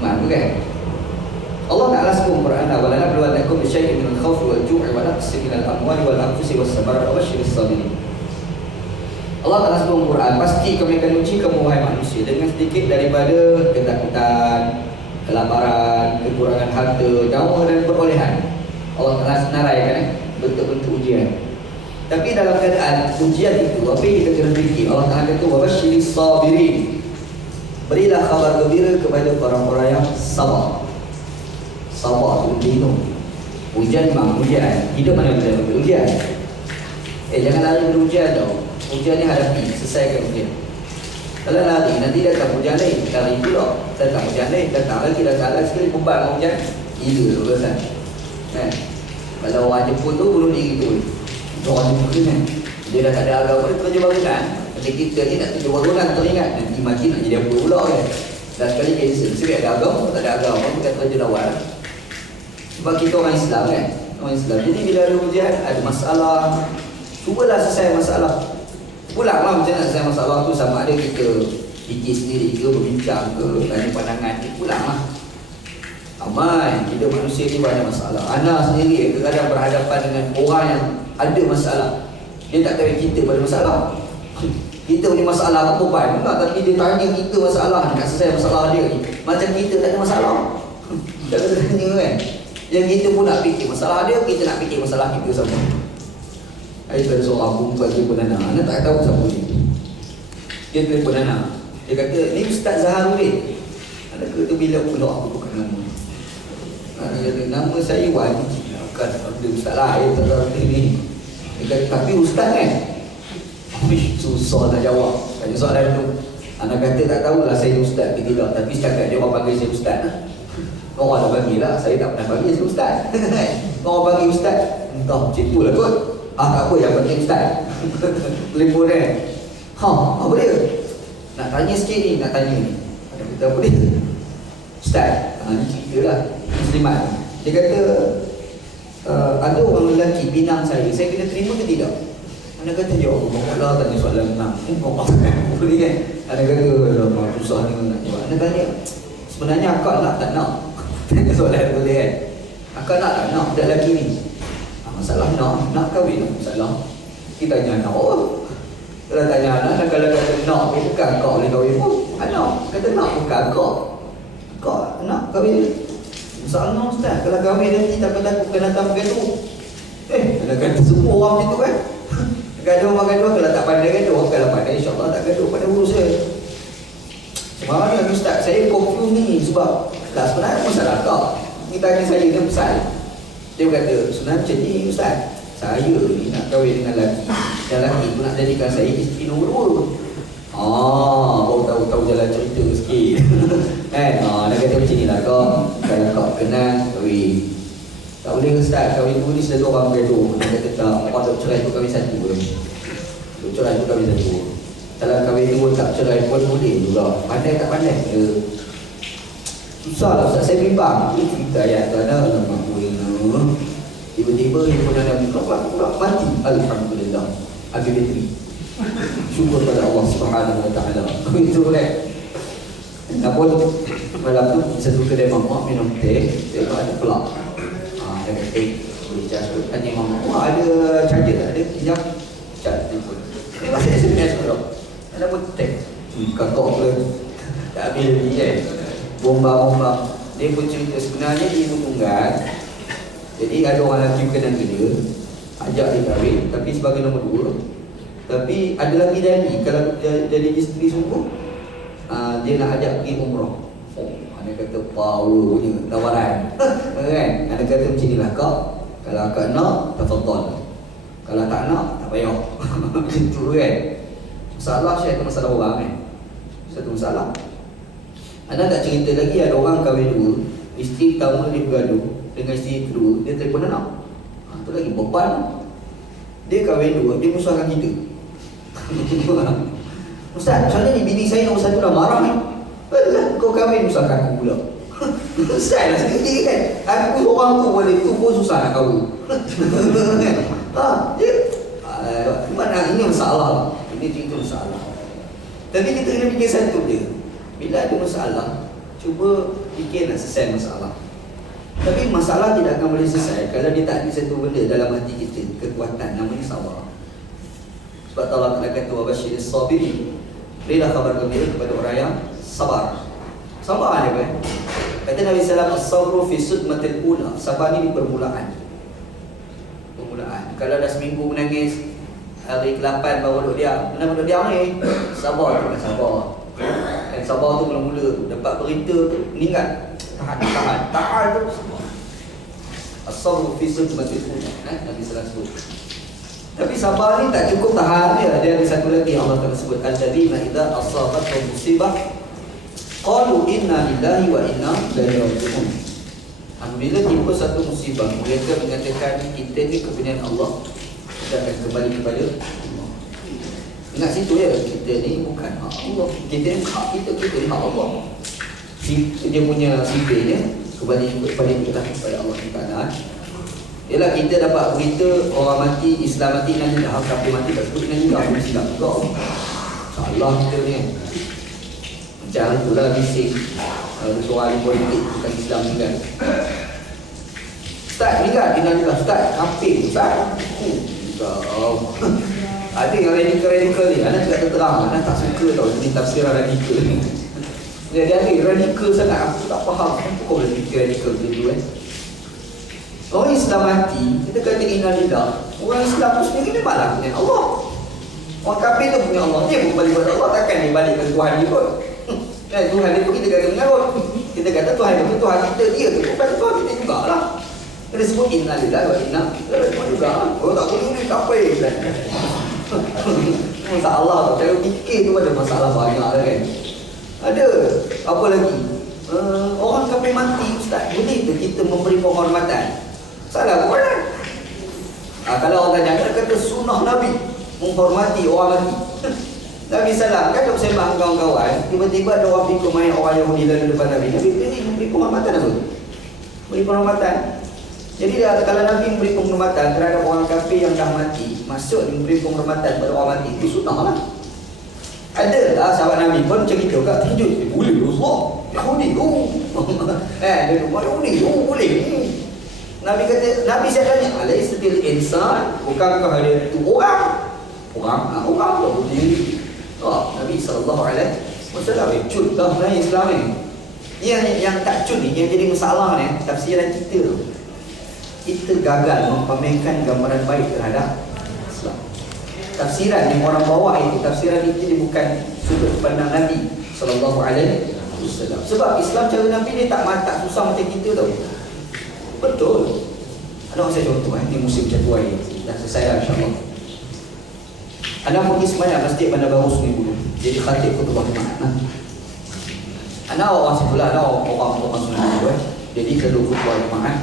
Iman tu kan? Allah Ta'ala sebut berana wala nabluwannakum bi syai'in min al-khawfi wal-ju'i wa naqsin min al-amwali wal-anfusi was-samarati wa basyiril sabirin. Allah Ta'ala sebut Quran, pasti kami akan uji kamu wahai manusia dengan sedikit daripada ketakutan, kelaparan, kekurangan harta, nyawa dan perolehan. Allah Ta'ala senaraikan bentuk-bentuk ujian. Tapi dalam keadaan ujian itu, apa yang kita kena fikir? Allah Ta'ala kata wa basyiril sabirin. Berilah khabar gembira kepada orang-orang yang sabar. Sabar tu minum. Ujian memang ujian. Hidup mana boleh ujian. Jangan lari dari ujian tau. Ujian ni hadapi, selesaikan ujian. Kalau lari, nanti datang ujian lain. Lari pula, datang ujian lain. Datang lagi sekali beban ujian. Gila tu urusan. Kalau orang Jepun tu bunuh diri tu. Orang Jepun tu kan, dia dah tak ada agama, dia kerja bangunan. Macam kita ni nak kerja bangunan, teringat nanti mati nak jadi apa pula kan. Dan sekali cancel, sebab ada agama, tak ada agama, bukan kerja lawan. Sebab kita orang Islam kan, orang Islam. Jadi bila ada ujian, ada masalah, cubalah selesai masalah. Pulanglah macam nak selesai masalah tu, sama ada kita fikir sendiri ke, berbincang ke, tanya pandangan, pulanglah. Ramai kita manusia ni banyak masalah. Ana sendiri kadang-kadang berhadapan dengan orang yang ada masalah. Dia tak tahu kita pada masalah. Kita punya masalah apa beban enggak, tapi dia tanya kita masalah, nak selesai masalah dia ni. Macam kita tak ada masalah. Tak ada tanya kan. Yang kita pun nak fikir masalah dia, kita nak fikir masalah kita sama. Ada seorang perempuan telefon Ana. Ana tak tahu siapa dia. Dia telefon Ana. Dia kata, ni Ustaz Zaharuddin. Ana kata bila pula aku bukan nama. Ana kata, nama saya Wajib. Bukan ada Ustaz lain, tak tahu ni. Dia kata, tapi Ustaz kan? Susah nak jawab. Tanya soalan tu. Ana kata tak tahulah saya Ustaz ke tidak, tapi setakat dia orang panggil saya Ustaz lah. Orang dah panggil lah, saya tak pernah panggil saya Ustaz. Orang panggil Ustaz, entah macam tu lah kot. Tak apa, yang penting Ustaz. Telefon kan. Apa dia? Nak tanya sikit ni, nak tanya ni. Ada kata apa dia? Ustaz, ni cerita lah. Muslimat. Dia kata, ada orang lelaki pinang saya kena terima ke tidak? Anda kata, ya Allah, tanya soalan menang. Boleh kan? Anda kata, susah ni nak jawab. Anda tanya, sebenarnya akak nak tak nak? Tanya soalan boleh kan? Akak nak tak nak budak lelaki ni? Masalah nak kahwin lah masalah. Kita tanya anak kalau tanya anak, kalau kata nak, bukan akak boleh kahwin pun. Anak kata nak, bukan akak nak kahwin. Masalah Ustaz, kalau kahwin nanti takut kena datang gaduh. Anda kata semua orang macam tu kan? Gaduh kalau tak pandai gaduh, kalau pandai insyaAllah tak gaduh pada urus saya. Mana Ustaz, saya confuse ni sebab tak sebenarnya masalah kak. Dia tanya saya dia pesan. Dia kata, sebenarnya macam ni Ustaz, saya ni nak kahwin dengan lelaki, dan lelaki tu nak jadikan saya isteri nombor 2. Baru tahu jalan cerita sikit. Dia kata macam ni lah kak, kalau kak kenal kahwin. Tak boleh Ustaz, kahwin tu ni selalu orang gaduh. Dia kata tak, orang tak cerai tu kahwin satu pun. Tak cerai tu kahwin satu. Kalau kahwin tu tak cerai pun boleh juga. Pandai tak pandai ke? Susah lah Ustaz, saya bimbang. Ini cerita ayat tu ada nama kuih. Tiba-tiba dia pun ada pula mati. Alhamdulillah. Habis bateri. Syukur pada Allah Subhanahu Wa Taala. Itu kan. Namun malam tu satu kedai mamak minum teh, dia ada pelak. Dia kata, boleh charge tu. Tanya mamak, ada charger tak? Ada pinjam charge telefon. Dia masih SMS pula. Ada pun teks. Kakak pula tak habis lagi kan. Bomba. Dia pun cerita sebenarnya dia ibu tunggal. Jadi ada orang lelaki berkenan dia, ajak dia kahwin, tapi sebagai nombor 2. Tapi ada lagi janji, kalau dia jadi isteri sungguh, dia nak ajak pergi umrah. Dia kata power punya tawaran. Kan? Dia kata macam ni lah kak, kalau akak nak, tafadhal. Kalau tak nak, tak payah. Macam tu kan. Masalah saya tu masalah orang kan. Satu masalah. Anda tak cerita lagi ada orang kahwin 2, isteri pertama dia bergaduh dengan isteri kedua, dia telefon anak. Tu lagi beban. Dia kahwin 2, dia musuhkan kita. Ustaz, macam mana ni bini saya nombor 1 dah marah ni? Alah, kau kahwin musuhkan aku pula. Ustaz lah sendiri kan. Aku seorang tu boleh tu pun susah nak kahwin. Mana ini masalah. Ini cerita masalah. Tapi kita kena fikir satu dia. Bila ada masalah, cuba fikir nak selesai masalah. Tapi masalah tidak akan boleh selesai kalau dia tak ada satu benda dalam hati kita, kekuatan, namanya sabar. Sebab Allah telah kata wabasyiris sabirin. Berilah kabar gembira kepada orang yang sabar. Sabar dia kan. Kata Nabi sallallahu alaihi wasallam, as-sabru fi sudmatil ula. Sabar ni di permulaan. Kalau dah seminggu menangis, hari ke-8 baru duduk diam. Kenapa duduk diam ni? Sabar tu kan sabar. Dan sabar tu mula-mula dapat berita tu meninggal. Tahan tu. As-sabru fi sudmatil ula. Nabi sallallahu alaihi wasallam. Tapi sabar ni tak cukup tahan dia. Dia ada satu lagi yang Allah telah sebut, alladzina idza asabatuhum musibah qalu inna lillahi wa inna ilaihi raji'un. Apabila timpa satu musibah, mereka mengatakan kita ni kepunyaan Allah, kita akan kembali kepada Allah. Ingat situ ya, kita ni bukan hak Allah, kita ni hak kita ni hak Allah. Dia punya sifatnya kembali kepada Allah Taala. Ialah kita dapat berita orang mati, Islam mati, nanti dah kafir mati, tak sebut nanti dah Islam juga. Salah kita ni. Jangan itulah bising ketua ahli politik bukan Islam kan. Ustaz meninggal juga Ustaz kafir Ustaz. Ada yang radikal ni, anak tidak terang, anak tak suka tau jenis tafsiran radikal ni. Jadi ada radikal sangat, aku tak faham kenapa kau boleh fikir radikal tu Orang Islam mati, kita kata innalillah. Orang Islam tu sendiri memanglah punya Allah. Orang kafir tu punya Allah, dia berbalik kepada Allah, takkan dia balik ke Tuhan dia pun. Tuhan dia pun kita kata mengarut. Kita kata Tuhan dia pun Tuhan kita, dia tu bukan Tuhan kita jugalah. Kita sebut innalillah wa inna ilaihi raji'un juga. Kalau tak boleh ni kafir. Masalah tu, saya fikir tu ada masalah banyak kan. Ada apa lagi? Orang kafir mati Ustaz, boleh ke kita memberi penghormatan? Salah Quran. Kalau orang tanya, kata sunnah Nabi menghormati orang mati. Nabi Sallam kan duk sembang kawan-kawan, tiba-tiba ada orang pergi main orang Yahudi lalu depan Nabi. Nabi ini memberi penghormatan apa? Beri penghormatan. Jadi kalau Nabi memberi penghormatan terhadap orang kafir yang dah mati, maksud memberi penghormatan pada orang mati itu sunnah lah. Ada lah sahabat Nabi pun macam kita kat terkejut. Boleh Rasulullah Yahudi tu. Dia rumah Yahudi tu boleh. Nabi kata, Nabi saya tanya, alaihissatil insan, bukankah hari itu orang? Orang tak boleh. Nabi SAW cud dah dalam Islam ni. Yang tak cud ni, yang jadi masalah ni, tafsiran kita tu. Kita gagal memamerkan gambaran baik terhadap Islam. Tafsiran yang orang bawa itu, tafsiran itu dia bukan sudut pandang Nabi SAW. Sebab Islam cara Nabi dia tak susah macam kita tau. Betul. Ada saya contoh ni musim jatuh air. Dah selesai lah insyaAllah. Anda pergi semayang masjid Bandar Baru Sungai Buloh. Jadi khatib khutbah Jumaat. Anda orang sebelah, anda orang Sungai Buloh. Jadi kalau khutbah Jumaat,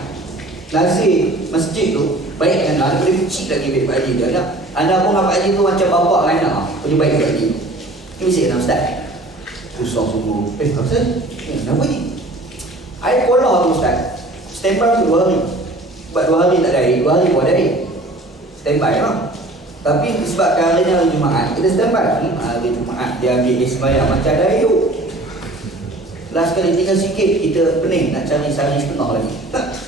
lazim masjid tu baik dengan anda boleh kecil lagi baik Pak Haji dia. Anda pun Pak Haji tu macam bapak dengan anak. Punya baik Pak Haji. Ini mesti kena Ustaz. Susah semua. Ustaz? Kenapa ni? Air kolah tu Ustaz. Standby tu 2 hari. Sebab 2 hari tak ada air, 2 hari buat air. Standby lah. Tapi sebabkan hari ni hari Jumaat, kita standby. Hari Jumaat dia ambil sembahyang macam ada air tu. Last kali tinggal sikit, kita pening nak cari sehari setengah lagi.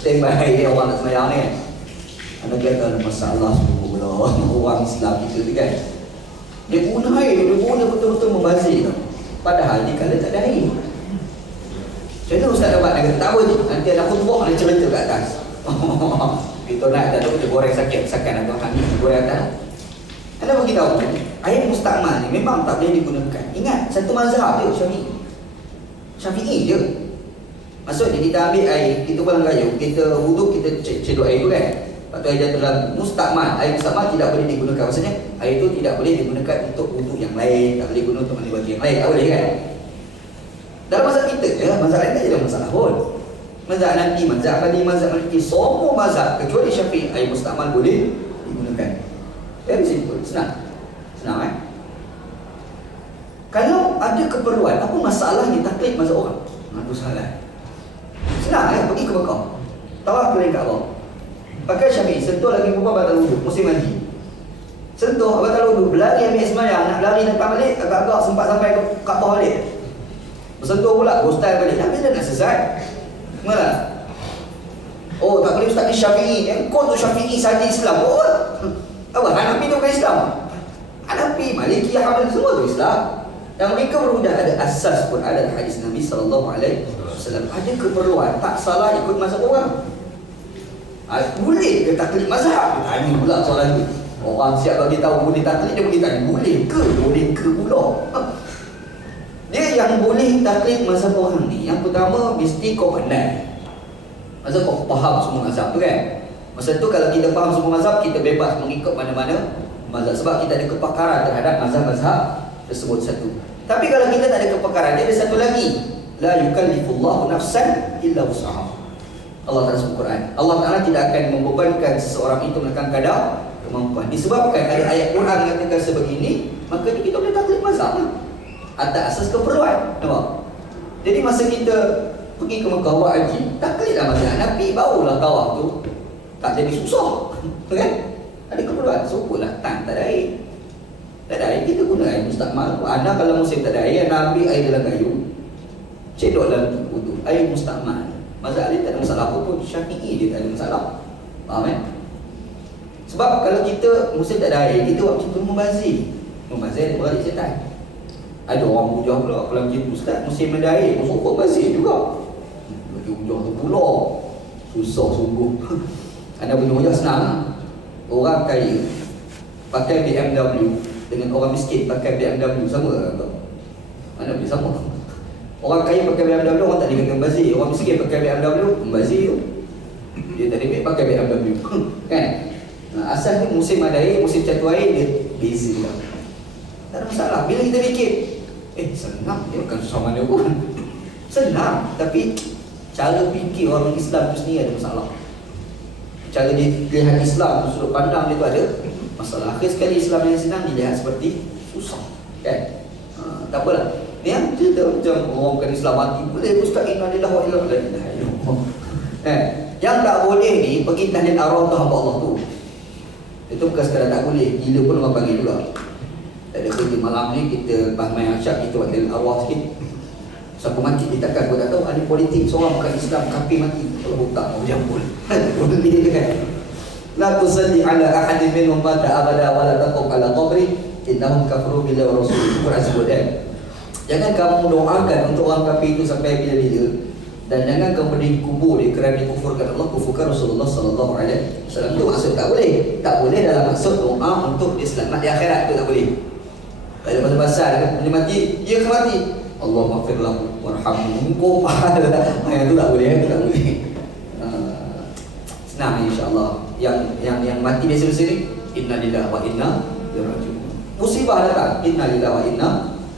Standby dia orang nak sembahyang ni kan. Anda kata ada masalah semua pula orang Islam kita ni kan. Dia guna air, dia guna betul-betul membazir tau. Padahal dia kala tak ada air. Macam tu Ustaz dapat, dia kata tak apa je. Nanti ada khutbah, ada cerita kat atas. Kita nak tak tahu, kita goreng sakit-sakit atau hak ni, goreng atas. Anda beritahu, air mustakmal ni memang tak boleh digunakan. Ingat, satu mazhab dia Syafi'i je. Maksudnya kita ambil air, kita pulang kayu, kita wuduk, kita cedok air tu kan. Lepas tu air jatuh dalam mustakmal. Air mustakmal tidak boleh digunakan. Maksudnya air tu tidak boleh digunakan untuk wuduk yang lain, tak boleh guna untuk mandi baju yang lain, tak boleh kan. Dalam mazhab kita je, mazhab lain tak ada masalah pun. Mazhab Hanafi, mazhab Hanbali, mazhab Maliki, semua mazhab kecuali Syafi'i air mustakmal boleh digunakan. Very simple, senang kan? Kalau ada keperluan, apa masalahnya taklid mazhab orang? Itu salah. Senang kan? Pergi ke Mekah, tawaf keliling Kaabah, pakai Syafi'i, sentuh lagi berapa batal wuduk, musim haji. Sentuh batal wuduk, berlari ambil sembahyang, nak lari datang balik, agak-agak sempat sampai ke Kaabah balik. Bersentuh pula, hostel balik, tapi dah nak selesai. Mana? Oh, tak boleh Ustaz ni Syafi'i. Kau tu Syafi'i sahaja Islam. Oh, apa? Hanafi tu bukan Islam. Hanafi, Maliki, Hanbali semua tu Islam. Dan mereka berhujah ada asas pun, ada hadis Nabi SAW. Ada keperluan, tak salah ikut mazhab orang. Boleh ke taklid mazhab? Tanya pula soalan tu. Orang siap bagi tahu boleh taklid, dia boleh tanya boleh ke pula. Dia yang boleh taklid mazhab orang ni, yang pertama mesti kau pandai. Maksud kau faham semua mazhab tu kan. Masa tu kalau kita faham semua mazhab, kita bebas mengikut mana-mana mazhab. Sebab kita ada kepakaran terhadap mazhab-mazhab tersebut satu. Tapi kalau kita tak ada kepakaran, dia ada satu lagi. La yukallifullahu nafsan illa wus'aha. Allah Ta'ala sebut Quran. Allah Ta'ala tidak akan membebankan seseorang itu melakukan kadar kemampuan. Disebabkan ada ayat Quran mengatakan sebegini, maka kita boleh taklid mazhab lah. Atas asas keperluan. Nampak? Jadi masa kita pergi ke Mekah buat haji, taklidlah mazhab Hanafi, barulah tawaf tu tak jadi susah. Kan? Ada keperluan, sopuklah tak ada air. Tak ada air, kita guna air mustakmal. Anda kalau musim tak ada air, anda ambil air dalam kayu, cedok dalam wudu, air mustakmal. Mazhab Ali tak ada masalah apa pun, Syafi'i dia tak ada masalah. Faham kan? Sebab kalau kita musim tak ada air, kita waktu tu membazir dia balik setan. Ada orang bujang pula, kalau kita ustaz musim ada air, masuk pun bazir juga. Bagi bujang tu pula susah sungguh. Anda punya hujah senang lah. Orang kaya pakai BMW dengan orang miskin pakai BMW sama tak? Mana boleh sama? Orang kaya pakai BMW, orang tak dikatakan bazir. Orang miskin pakai BMW, membazir tu. Dia tak ada pakai BMW. Kan? Asal ni musim ada air, musim jatuh air, dia beza lah. Tak ada masalah. Bila kita fikir, senang, dia bukan susah mana pun. Senang, tapi cara fikir orang Islam tu sendiri ada masalah. Cara dia lihat Islam tu, sudut pandang dia tu ada masalah. Akhir sekali Islam yang senang dilihat seperti susah. Kan? Tak apalah. Ni yang cerita macam orang bukan Islam mati, boleh ustaz inna lillahi wa inna ilaihi raji'un. Yang tak boleh ni pergi tahlil arwah tu hamba Allah tu. Itu bukan sekadar tak boleh, gila pun orang panggil juga. Tak ada kerja malam ni kita lepas main asyik, kita buat tahlil arwah sikit. Siapa mati kita takkan, kau tak tahu ahli politik seorang bukan Islam kafir mati. Kalau butak mau jambul. Boleh dia kan. La tusalli ala ahadin minhum mata abada wa la taqum ala qabri innahum kafaru billahi wa rasulihi. Quran sebut kan. Jangan kamu doakan untuk orang kafir itu sampai bila-bila, dan jangan kamu dikubur dia kerana dikufurkan Allah, kufurkan Rasulullah sallallahu alaihi wasallam. Itu maksud tak boleh. Tak boleh dalam maksud doa untuk dia selamat di akhirat, itu tak boleh. Ada pasal-pasal kan, dia mati, dia akan mati. Allah maghfirlahu warhamhu. Kau pahala. Yang itu tak boleh, itu tak boleh. Senang insya-Allah. Yang mati biasa-biasa ni, inna lillahi wa inna ilaihi raji'un. Musibah datang, inna lillahi wa inna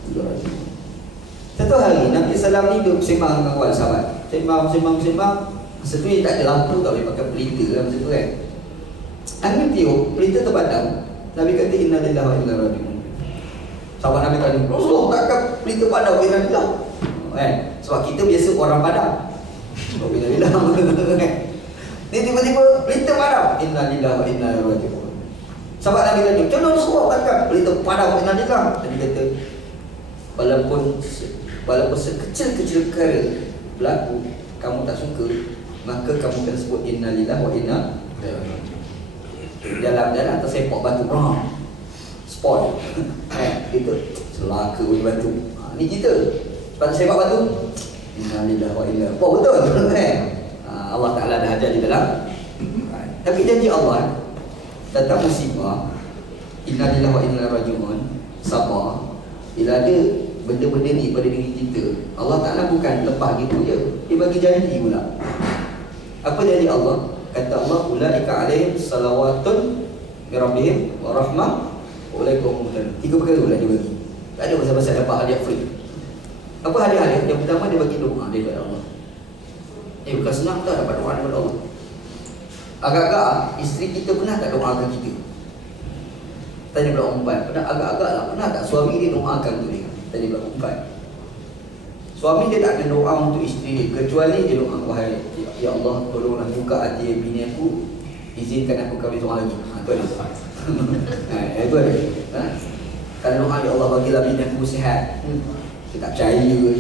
ilaihi raji'un. Satu hari Nabi SAW ni duduk sembang dengan kawan sahabat. Sembang. Masa tu dia tak ada lampu, tak boleh pakai pelita lah masa tu kan. Angin tiup, pelita terpadam. Nabi kata inna lillahi wa inna ilaihi raji'un. Sahabat Nabi tanya, Rasulullah takkan pelita padam inna lillahi kan? Sebab kita biasa orang padam. Inna lillahi kan? Dia tiba-tiba pelita padam, inna lillahi wa inna ilaihi raji'un. Sahabat Nabi tanya, macam mana Rasulullah takkan pelita padam inna lillahi? Nabi kata, Walaupun sekecil-kecil perkara berlaku, kamu tak suka, maka kamu kena sebut inna lillahi wa inna ilaihi raji'un. Jalan-jalan tersepak batu, spawn. Kita celaka oleh batu. Ni kita sebab tersepak batu, inna lillahi wa inna ilaihi raji'un. Betul kan? Allah Ta'ala dah ajar di dalam. Tapi janji Allah, datang musibah, inna lillahi wa inna ilaihi raji'un, sabar. Bila ada benda-benda ni pada diri kita, Allah Ta'ala bukan lepas gitu je, dia bagi janji pula. Apa janji Allah? Kata Allah, ulaika alaihim salawatun min rabbihim wa rahmah wa ulaika hum muhtadun. 3 perkara pula dia bagi. Tak ada pasal-pasal dapat hadiah free. Apa hadiah-hadiah? Yang pertama dia bagi doa daripada Allah. Bukan senang tak dapat doa daripada Allah. Agak-agak isteri kita pernah tak doakan kita? Tanya pula umpan, agak-agak lah, pernah tak suami dia doakan untuk dia? Tanya pula umpan. Suami dia tak ada doa untuk isteri dia, kecuali dia doa, wahai ya Allah, tolonglah buka hati bini aku, izinkan aku kahwin seorang lagi. Itu ada. Itu ada. Kalau doa ya Allah bagilah bini aku sihat, dia tak percaya ke?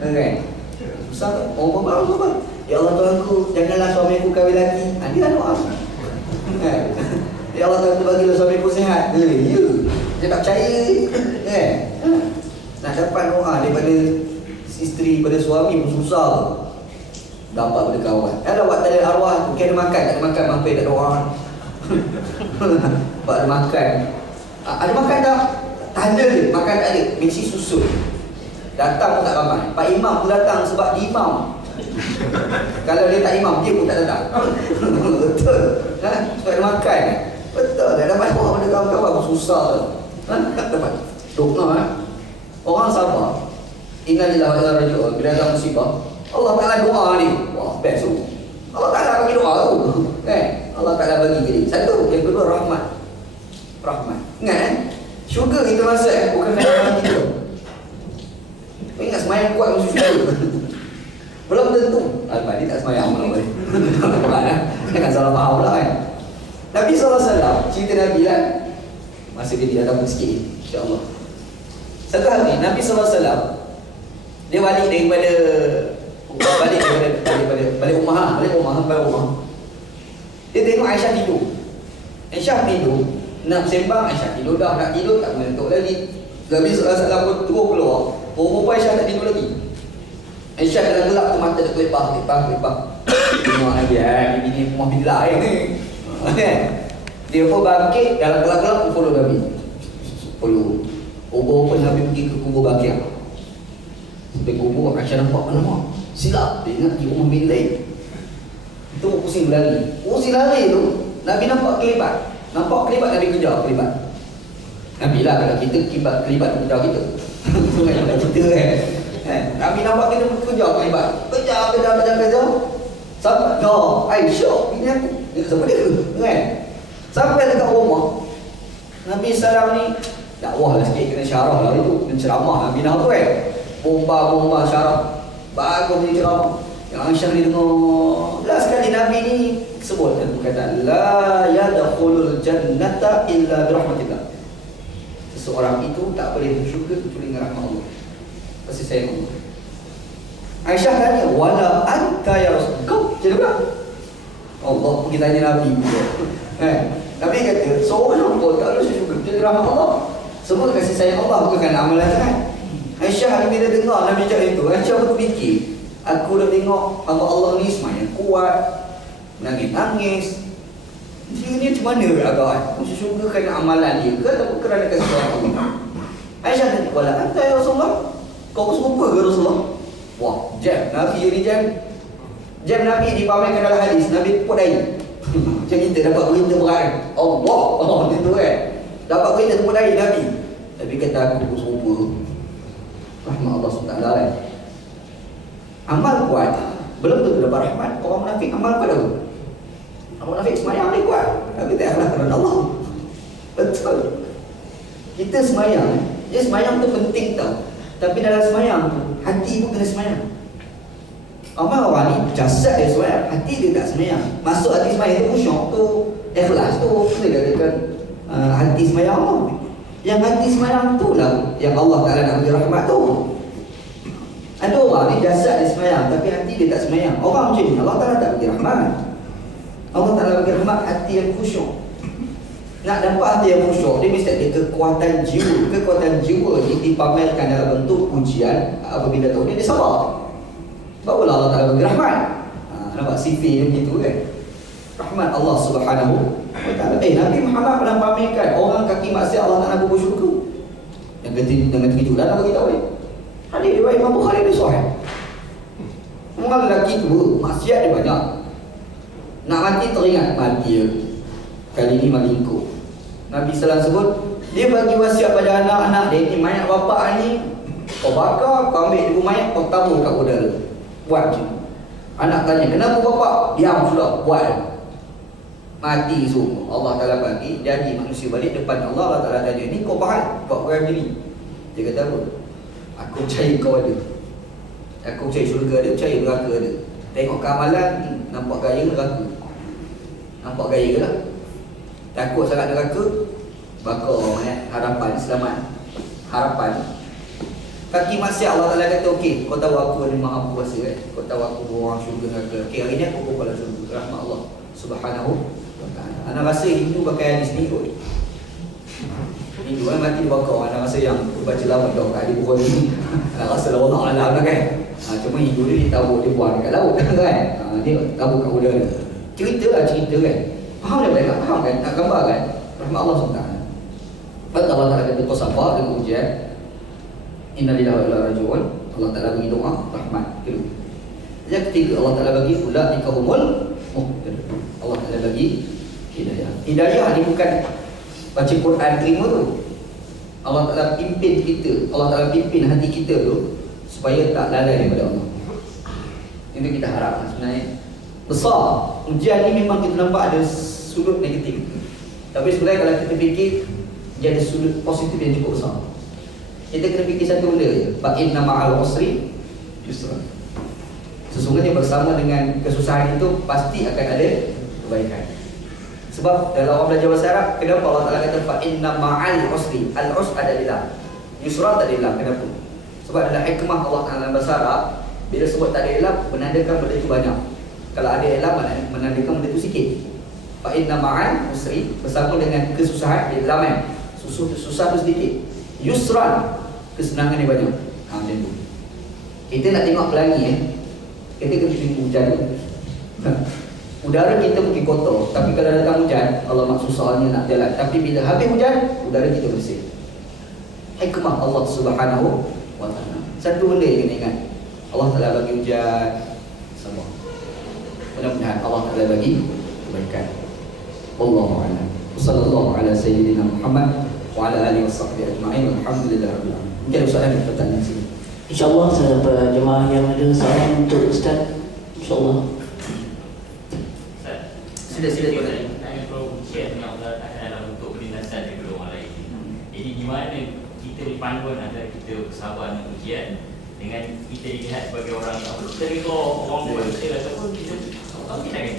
Kan? Susah. Orang baru apa? Ya Allah Tuhan aku, janganlah suami aku kahwin lagi. Dia lah doa. Ya Allah Tuhan aku bagilah suami aku sihat. Ya. Dia tak percaya. Kan? Nak dapat doa daripada isteri, pada suami pun susah. Dapat pada kawan. Ada buat tanda arwah tu, kena makan, tak ada makan, mampir tak doa. Buat ada makan. Ada makan tak? Tanda dia, makan tak ada. Mesti susun. Datang pun tak ramai. Pak Imam pun datang sebab dia imam. Kalau dia tak imam, dia pun tak datang. Betul. Sebab ada makan. Betul. Tak dapat doa pada kawan-kawan pun susah. Tak dapat. Doa. Orang sabar. Inna lillahi wa inna ilaihi raji'un. Bila datang musibah, Allah Ta'ala doa ni. Wah, best tu. Allah Ta'ala bagi doa tu. Allah Ta'ala bagi ke dia. Satu. Yang kedua, rahmat. Rahmat. Ingat syurga kita rasa bukan kadang-kadang kita. Ingat semayang kuat masuk syurga. Belum tentu. Dia tak semayang malam ni. Jangan salah faham pula kan. Nabi SAW, cerita Nabi kan, Masa dia datang sikit, insya-Allah. Satu hari Nabi SAW dia balik daripada balik rumah. Dia tengok Aisyah tidur. Nak sembang, Aisyah tidur dah, nak tidur tak menentuk lagi. Nabi SAW pun terus keluar. Rupa Aisyah tak tidur lagi. Aisyah dalam gelap tu mata dia kelipah. Tengok Nabi, ini rumah bila ni. Dia pun bangkit dalam gelap-gelap pun follow Nabi. Rupa Nabi pergi ke kubur Baqiyah. Sampai kubur Aisyah nampak alamak, silap dia ingat di rumah bin lain. Itu pusing lari tu Nabi nampak kelibat Nabi kejar kelibat. Nabi lah kalau kita kelibat kejar kita. Itu kan cerita kan. Nabi nampak kita kejar kelibat. Kejar. Sampai Aisyah ini aku. Dia sama dia kan. Sampai dekat rumah Nabi SAW ni dakwah lah sikit, kena syarah lah itu, penceramah Nabi tu kan. Bomba syarah. Bagus dia ceramah. Yang Aisyah ni dengar. Last sekali Nabi ni sebut dan berkata la yadkhulul jannata illa birahmatillah. Seseorang itu tak boleh masuk syurga kecuali dengan rahmat Allah. Kasih sayang Allah. Aisyah tanya, wala anta ya Rasul. Kau macam mana? Allah pergi tanya Nabi. Nabi kata, seorang pun tak boleh masuk syurga kecuali rahmat Allah. Semua kasih sayang Allah, bukan kerana amalan kan. Aisyah bila dengar Nabi cakap itu, Aisyah pun fikir, aku dah tengok Allah ni semayang kuat, nangis. Dia ni macam mana agak? Masuk syurga kerana amalan dia ke atau kerana kasih sayang Allah? Aisyah tanya, wala anta ya Rasulullah. Kau serupa ke Rasulullah? Wah, jam Nabi ni jam Nabi dipamerkan dalam hadis. Nabi pun dai. Macam kita dapat berita berat. Allah itu kan. Dapat berita tepuk dahi Nabi. Nabi kata aku serupa. Rahmat Allah SWT kan. Amal kuat belum tentu dapat rahmat. Orang munafik amal kuat apa? Orang munafik semayang ni kuat, tapi tak ikhlas kerana Allah. Betul. Kita semayang, dia semayang tu penting tau. Tapi dalam semayang tu, hati pun kena semayang. Amal orang ni jasad dia semayang, hati dia tak semayang. Masuk hati semayang tu khusyuk tu, ikhlas tu, kita katakan hati semayang Allah. Yang hati semayang tu lah yang Allah Ta'ala nak bagi rahmat tu. Ada orang ni jasad dia semayang tapi hati dia tak semayang. Orang macam ni Allah Ta'ala tak bagi rahmat. Allah Ta'ala bagi rahmat hati yang khusyuk. Nak dapat hati yang khusyuk, dia mesti ada kekuatan jiwa. Kekuatan jiwa ni dipamerkan dalam bentuk pujian. Apabila tahu dia sabar, barulah Allah Ta'ala bagi rahmat. Nampak sifat dia begitu kan. Rahmat Allah Subhanahu wa Ta'ala. Nabi Muhammad pernah pamerkan orang kaki maksiat Allah Ta'ala kubur syurga. Yang dengan kejutan nak bagi tahu ni. Hadis riwayat Imam Bukhari ni sahih. Orang lelaki tu maksiat dia banyak. Nak mati teringat mati dia. Kali ni melingkup. Nabi sallallahu sebut, dia bagi wasiat pada anak-anak dia, ni mayat bapak ni kau bakar, kau ambil debu mayat, kau tabur kat udara. Buat macam ni. Anak tanya, kenapa bapak? Diam sudah, buat. Mati semua. Allah Ta'ala bagi jadi manusia balik depan Allah. Allah Ta'ala tanya, ni kau faham buat perkara ni? Dia kata apa? Aku percaya kau ada. Aku percaya syurga ada, percaya neraka ada. Tengok keamalan, nampak gaya neraka. Nampak gaya ke tak? Takut sangat neraka, bakar mayat, harapan selamat. Harapan. Kaki maksiat Allah Ta'ala kata, okey, kau tahu aku ni maha kuasa kan? Kau tahu aku orang syurga neraka. Okey, hari ni aku kepala syurga. Rahmat Allah Subhanahu wa Ta'ala. Anak rasa Hindu pakai hadis ni kot. Hindu kan mati dibakar. Anak rasa yang baca lama dah kat di Bukhari ni. Anak rasa lah Allah Alam lah kan. Cuma Hindu ni dia tahu dia buang dekat laut kan. Dia tahu kat udara. Cerita kan. Faham dia tak? Faham kan? Nak gambar kan? Rahmat Allah SWT. Lepas Allah Ta'ala kata kau sabar dengan ujian. Inna lillahi wa inna ilaihi raji'un. Allah Ta'ala bagi doa rahmat. Yang ketiga Allah Ta'ala bagi ulaika humul muhtadun. Allah Ta'ala bagi hidayah. Hidayah ni bukan baca Quran terima tu. Allah Ta'ala pimpin kita. Allah Ta'ala pimpin hati kita tu supaya tak lalai daripada Allah. Itu kita harap sebenarnya. Besar. Ujian ni memang kita nampak ada sudut negatif. Tapi sebenarnya kalau kita fikir, dia ada sudut positif yang cukup besar. Kita kena fikir satu benda je. Fa'inna ma'al usri yusra. Sesungguhnya bersama dengan kesusahan itu pasti akan ada kebaikan. Sebab dalam orang belajar bahasa Arab, kenapa Allah Ta'ala kata fa inna ma'al usri, al-usr ada di dalam, yusra tak ada di dalam. Kenapa? Sebab dalam hikmah Allah Ta'ala dalam bahasa Arab, bila sebut tak ada ilam, menandakan benda itu banyak. Kalau ada ilam, menandakan benda itu sikit. Fa inna ma'al usri, bersama dengan kesusahan di dalam susah tu sedikit. Yusran, kesenangan yang banyak. Macam tu. Kita nak tengok pelangi kita kena tengok hujan. Udara kita mungkin kotor, tapi kalau datang hujan, Allah susahnya nak jalan. Tapi bila habis hujan, udara kita bersih. Hikmah Allah Subhanahu wa Ta'ala. Satu benda yang kena ingat, Allah Ta'ala bagi hujan sama. Mudah-mudahan Allah Ta'ala bagi kebaikan. Wallahu a'lam. Sallallahu ala sayyidina Muhammad wa ala alihi washabbihi ajma'in. Alhamdulillahirabbil alamin. Mungkin ada soalan pertanyaan sini. InsyaAllah saya dapat jemaah yang ada soalan untuk Ustaz. InsyaAllah. Sila tuan. Saya perlu share dengan Allah dalam bentuk perlintasan daripada orang lain. Jadi di mana kita dipanduan antara kita bersabar dan ujian dengan kita dilihat sebagai orang tak perlu kita orang buat kita ataupun kita kita kan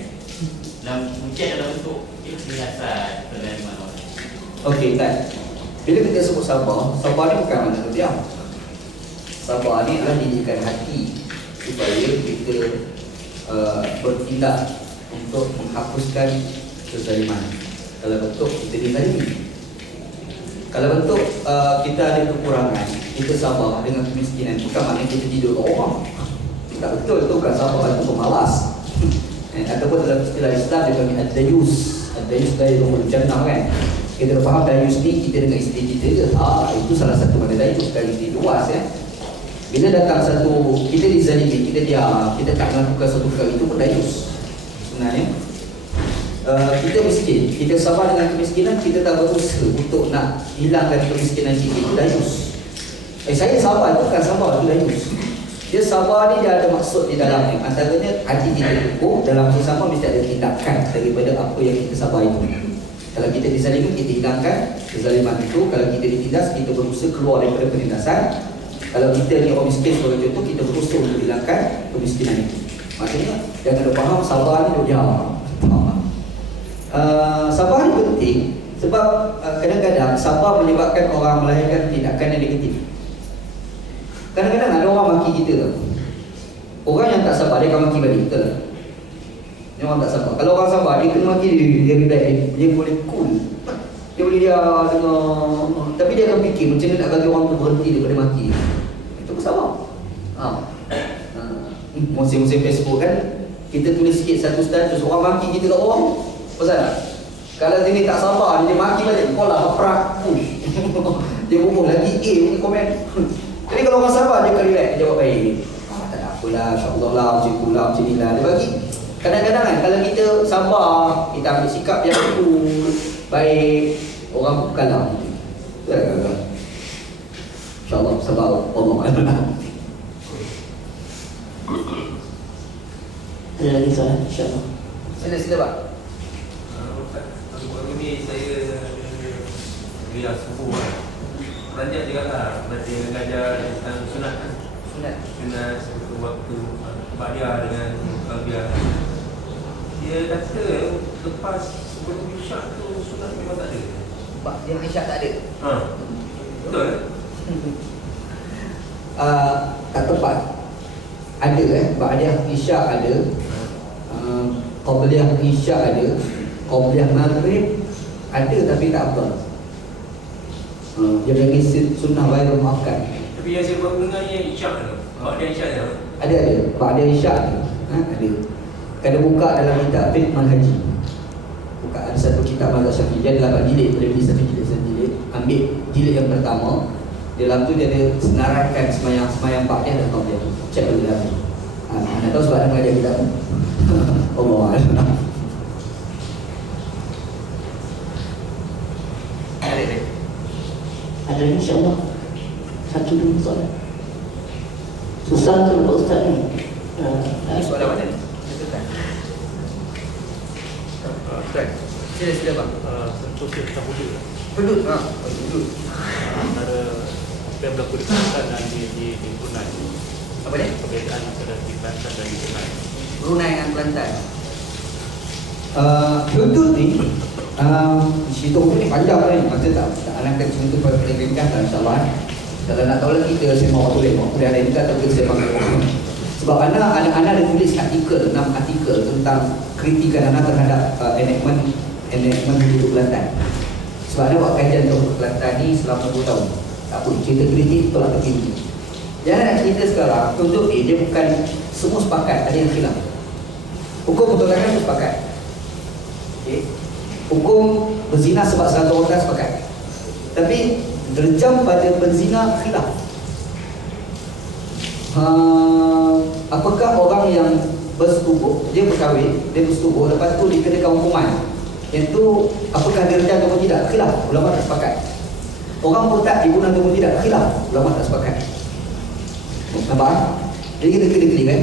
dalam ujian dalam bentuk perlintasan penerimaan orang lain. Okey, kan. Bila kita sebut sabar, sabar ni bukan makna diam. Sabar ni adalah didikan hati supaya kita bertindak untuk menghapuskan kezaliman. Kalau bentuk kita dizalimi, kalau bentuk kita ada kekurangan, kita sabar dengan kemiskinan, bukan maknanya kita tidur ke orang. Tak betul, itu bukan sabar, itu pemalas. Ataupun dalam istilah Islam dia panggil ad-dayus. Ad-dayus dari rumah jannah kan. Kita dah faham dayus ni kita dengan isteri kita ke? Itu salah satu mana dayus, dari isteri luas ya. Bila datang satu, kita dizalimi, kita diam, kita tak melakukan satu perkara, itu pun dayus sebenarnya. Kita miskin, kita sabar dengan kemiskinan, kita tak berusaha untuk nak hilangkan kemiskinan kita, itu dayus. Saya sabar, itu bukan sabar, itu dayus. Dia sabar ni dia ada maksud di dalamnya. Antaranya hati kita cukup, dalam masa sama mesti ada tindakan daripada apa yang kita sabar itu. Kalau kita dizalimi, kita hilangkan kezaliman itu. Kalau kita ditindas, kita berusaha keluar daripada penindasan. Kalau kita ni orang miskin sebagai contoh, kita berusaha untuk hilangkan kemiskinan itu. Maksudnya jangan ada faham sabar ni dia. Sabar ni penting sebab kadang-kadang sabar menyebabkan orang melahirkan tindakan yang negatif. Kadang-kadang ada orang maki kita tu. Orang yang tak sabar dia akan maki balik, betul tak? Dia orang tak sabar. Kalau orang sabar dia kena maki dia relax, dia boleh cool. Dia boleh dia dengar, tapi dia akan fikir macam mana nak bagi orang tu berhenti daripada maki. Itu pun sabar. Musim-musim Facebook kan, kita tulis sikit satu status, orang maki kita kat orang. Pasal tak? Kalau dia ni tak sabar, dia maki balik, kau lah prak, push. Dia bubuh lagi, mungkin komen. Jadi kalau orang sabar, dia akan relax, dia jawab baik. Tak ada apalah, insyaAllah lah, macam tu lah, macam ni lah. Dia bagi. Kadang-kadang kan, kalau kita sabar, kita ambil sikap yang cool, baik, orang pun kalah. InsyaAllah, sabar Allah. Ada lagi soalan? InsyaAllah. Sila Pak. Baru ni saya biar subuh Beranjak juga lah. Berarti mengajar tentang sunat kan? Sunat waktu Ba'diyah dengan Qalbiyah. Dia kata lepas sebelum Isyak tu sunat memang tak ada. Ba'diyah Isyak tak ada? Betul? Tak tepat. Ada Ba'diyah Isyak ada, Qabliyah Isyak ada, Qabliyah Maghrib ada, tapi tak apa. Dia bagi sunnah ghairul muakkad. Tapi yang saya baru dengar yang Isyak tu, Ba'diyah Isyak tu Ada Ba'diyah Isyak ada. Kena buka dalam kitab Fiqh Manhaji. Buka ada satu kitab mazhab Syafi'i, dia ada 8 jilid, boleh beli satu jilid. Ambil jilid yang pertama. Dalam tu dia ada senaraikan semayang Ba'diyah dan Qabliyah. Cek dulu dalam tu. Anda tahu sebab anda mengajar kitab tu. Allah Allah. Ada insyaAllah. Satu dulu soalan. Susah tu Pak Ustaz ni. Soalan mana ni? Sila Pak. Sosial tahudud Pendud. Pendud. antara apa yang berlaku di Kelantan dan di Brunei. Apa ni? Perbezaan antara di Kelantan dan di Brunei. Brunei dengan Kelantan. Contoh ni cerita ni panjang ni, masa tak anak kecil tu ringkas lah insyaAllah. Kalau nak tahu lagi kita sembang waktu dia ada kita atau kita sembang sebab anak ada tulis artikel, 6 artikel tentang kritikan anak terhadap enactment hidup Kelantan. Sebab anak buat kajian untuk Kelantan ni selama 2 tahun. Tak apa, cerita kritik tolak terkini. Jangan nak cerita sekarang, contoh dia bukan semua sepakat, ada yang khilaf. Hukum pertolongan tu sepakat. Okay. Hukum berzina sebab satu orang sepakat. Tapi derjam pada penzina khilaf. Apakah orang yang bersetubuh, dia berkahwin, dia bersetubuh, lepas tu dikenakan hukuman, iaitu apakah dia rejam atau tidak? Khilaf, ulama tak sepakat. Orang murtad dibunuh atau tidak? Khilaf, ulama tak sepakat. Nampak? Jadi kita kena kan?